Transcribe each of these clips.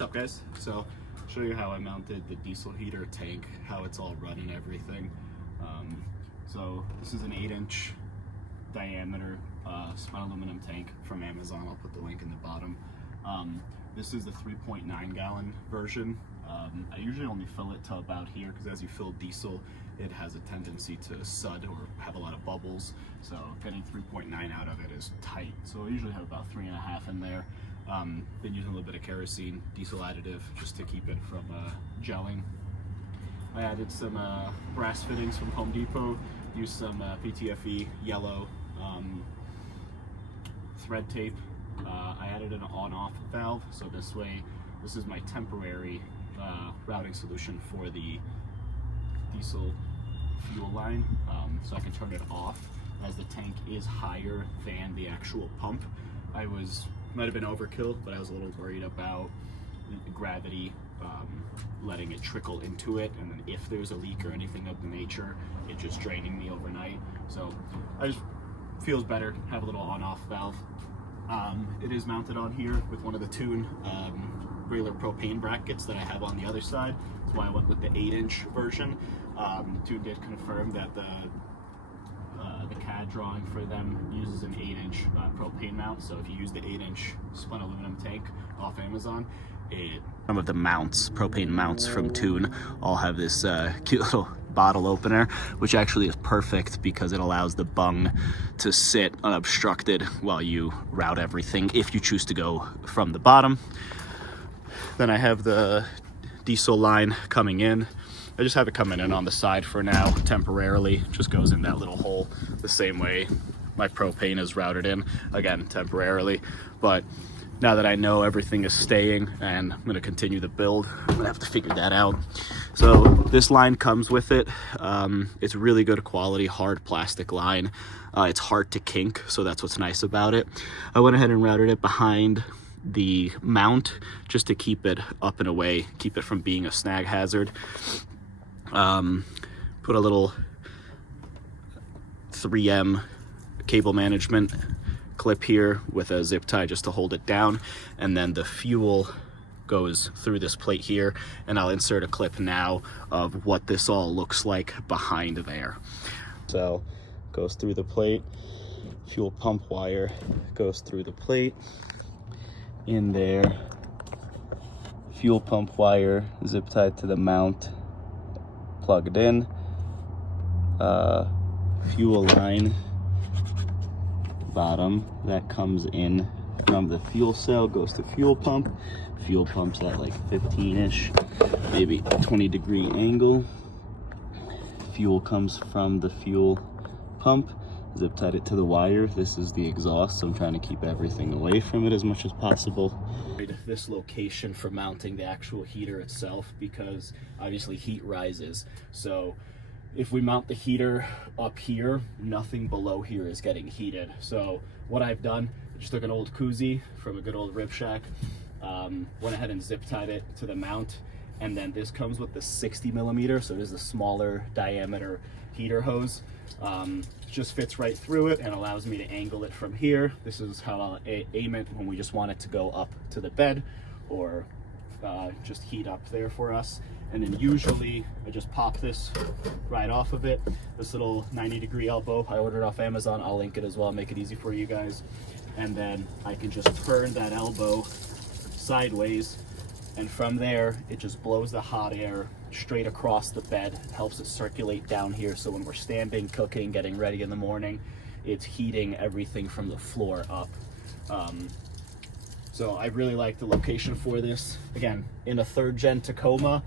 What's up, guys? So I'll show you how I mounted the diesel heater tank, how it's all run and everything. So this is an 8-inch diameter spun aluminum tank from Amazon. I'll put the link in the bottom. This is the 3.9 gallon version. I usually only fill it to about here because as you fill diesel, it has a tendency to sud or have a lot of bubbles. So getting 3.9 out of it is tight. So I usually have about 3.5 in there. Been using a little bit of kerosene, diesel additive, just to keep it from gelling. I added some brass fittings from Home Depot, used some PTFE yellow thread tape. I added an on-off valve, so this way, this is my temporary routing solution for the diesel fuel line, so I can turn it off as the tank is higher than the actual pump. Might have been overkill, but I was a little worried about the gravity letting it trickle into it, and then if there's a leak or anything of the nature, it just draining me overnight. So I just feels better to have a little on-off valve. It is mounted on here with one of the Tune regular propane brackets that I have on the other side. That's why I went with the 8-inch version. Tune did confirm that the CAD drawing for them uses an 8-inch propane mount. So if you use the 8-inch spun aluminum tank off Amazon, some of the mounts, propane mounts from Tune, all have this cute little bottle opener, which actually is perfect because it allows the bung to sit unobstructed while you route everything if you choose to go from the bottom. Then I have the diesel line coming in. I just have it coming in on the side for now, temporarily. Just goes in that little hole the same way my propane is routed in, again, temporarily. But now that I know everything is staying and I'm gonna continue the build, I'm gonna have to figure that out. So this line comes with it. It's really good quality, hard plastic line. It's hard to kink, so that's what's nice about it. I went ahead and routed it behind the mount just to keep it up and away, keep it from being a snag hazard. Put a little 3M cable management clip here with a zip tie just to hold it down, and then the fuel goes through this plate here, and I'll insert a clip now of what this all looks like behind there. So goes through the plate, fuel pump wire goes through the plate, in there, fuel pump wire zip tied to the mount, plugged in, fuel line bottom that comes in from the fuel cell, goes to fuel pump. Fuel pump's at like 15-ish, maybe 20-degree angle. Fuel comes from the fuel pump, zip tied it to the wire. This is the exhaust, so I'm trying to keep everything away from it as much as possible. This location for mounting the actual heater itself, because obviously heat rises. So if we mount the heater up here, nothing below here is getting heated. So what I've done, I just took an old koozie from a good old Rib Shack, went ahead and zip tied it to the mount, and then this comes with the 60 millimeter, so it is a smaller diameter heater hose. Just fits right through it and allows me to angle it from here. This is how I'll aim it when we just want it to go up to the bed or just heat up there for us. And then usually I just pop this right off of it. This little 90-degree elbow I ordered off Amazon. I'll link it as well, make it easy for you guys. And then I can just turn that elbow sideways, and from there it just blows the hot air straight across the bed, helps it circulate down here, so when we're standing, cooking, getting ready in the morning, it's heating everything from the floor up. So I really like the location for this. Again, in a 3rd gen Tacoma,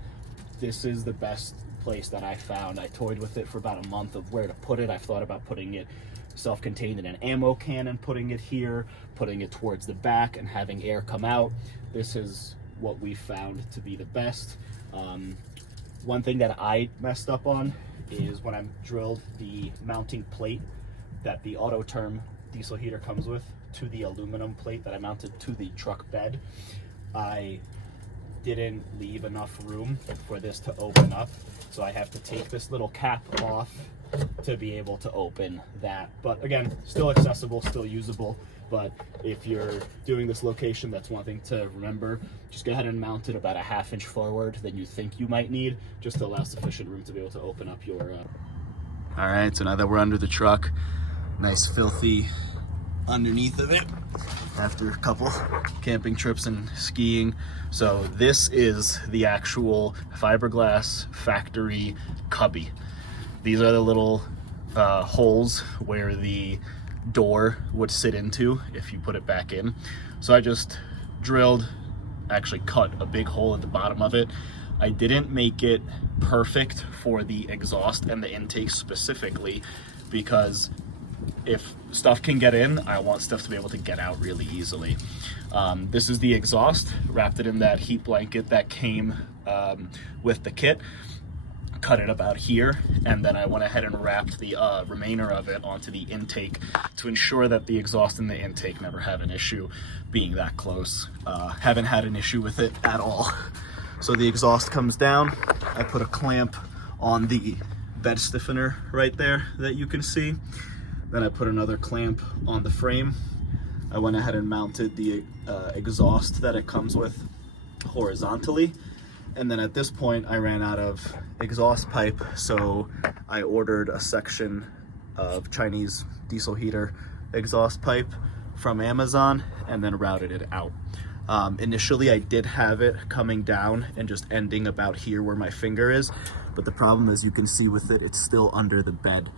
this is the best place that I found. I toyed with it for about a month of where to put it. I've thought about putting it self-contained in an ammo can and putting it here, putting it towards the back and having air come out. This is what we found to be the best. One thing that I messed up on is when I drilled the mounting plate that the Autoterm diesel heater comes with to the aluminum plate that I mounted to the truck bed, I didn't leave enough room for this to open up. So I have to take this little cap off to be able to open that. But again, still accessible, still usable. But if you're doing this location, that's one thing to remember. Just go ahead and mount it about a ½ inch forward than you think you might need, just to allow sufficient room to be able to open up your... All right, so now that we're under the truck, nice filthy underneath of it after a couple camping trips and skiing. So this is the actual fiberglass factory cubby. These are the little holes where the door would sit into if you put it back in. So I just drilled, actually cut a big hole at the bottom of it. I didn't make it perfect for the exhaust and the intake specifically, because if stuff can get in, I want stuff to be able to get out really easily. This is the exhaust, wrapped it in that heat blanket that came with the kit. Cut it about here, and then I went ahead and wrapped the remainder of it onto the intake to ensure that the exhaust and the intake never have an issue being that close. Haven't had an issue with it at all. So the exhaust comes down. I put a clamp on the bed stiffener right there that you can see. Then I put another clamp on the frame. I went ahead and mounted the exhaust that it comes with horizontally. And then at this point, I ran out of exhaust pipe, so I ordered a section of Chinese diesel heater exhaust pipe from Amazon and then routed it out. Initially, I did have it coming down and just ending about here where my finger is, but the problem is, you can see with it, it's still under the bed,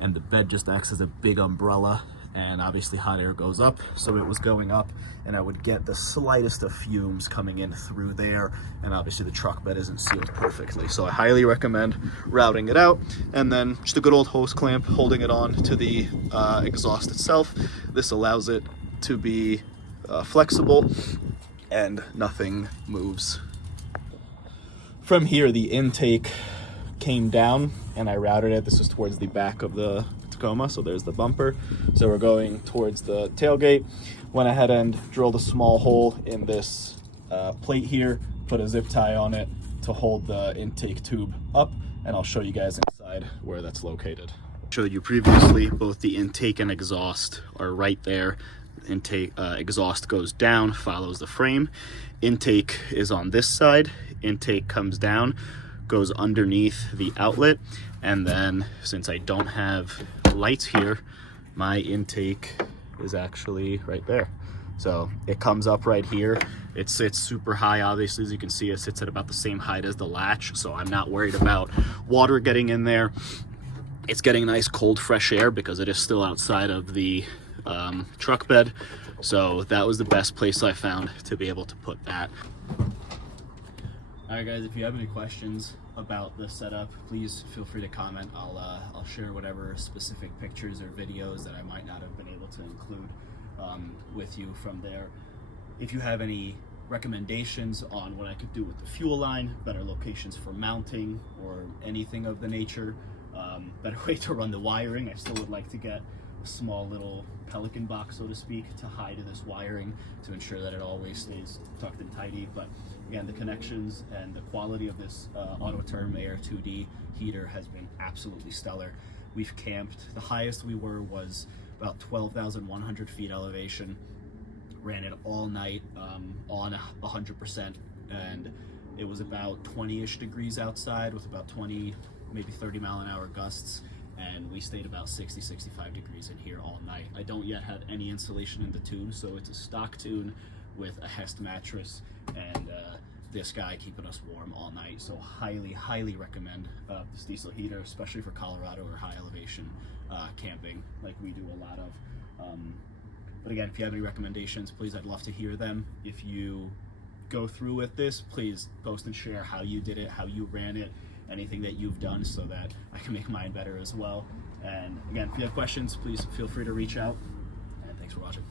and the bed just acts as a big umbrella, and obviously hot air goes up, so it was going up, and I would get the slightest of fumes coming in through there, and obviously the truck bed isn't sealed perfectly. So I highly recommend routing it out, and then just a good old hose clamp holding it on to the exhaust itself. This allows it to be flexible and nothing moves. From here, the intake came down and I routed it. This is towards the back of the Tacoma, so there's the bumper. So we're going towards the tailgate. Went ahead and drilled a small hole in this plate here, put a zip tie on it to hold the intake tube up, and I'll show you guys inside where that's located. I showed you previously, both the intake and exhaust are right there. Intake exhaust goes down, follows the frame. Intake is on this side. Intake comes down, goes underneath the outlet, and then since I don't have lights here, my intake is actually right there. So it comes up right here. It sits super high, obviously, as you can see. It sits at about the same height as the latch, so I'm not worried about water getting in there. It's getting nice cold fresh air because it is still outside of the truck bed, so that was the best place I found to be able to put that. Alright guys, if you have any questions about the setup, please feel free to comment. I'll share whatever specific pictures or videos that I might not have been able to include with you from there. If you have any recommendations on what I could do with the fuel line, better locations for mounting, or anything of the nature, better way to run the wiring, I still would like to get a small little pelican box, so to speak, to hide this wiring to ensure that it always stays tucked and tidy. But again, the connections and the quality of this Autoterm Air 2D heater has been absolutely stellar. We've camped, the highest we were was about 12,100 feet elevation. Ran it all night on 100%, and it was about 20-ish degrees outside with about 20, maybe 30-mile-an-hour gusts, and we stayed about 60-65 degrees in here all night. I don't yet have any insulation in the tune, so it's a stock tune with a Hest mattress and this guy keeping us warm all night. So highly recommend this diesel heater, especially for Colorado or high elevation camping like we do a lot of. But again, if you have any recommendations, please, I'd love to hear them. If you go through with this, please post and share how you did it, how you ran it, anything that you've done, so that I can make mine better as well. And again, if you have questions, please feel free to reach out, and thanks for watching.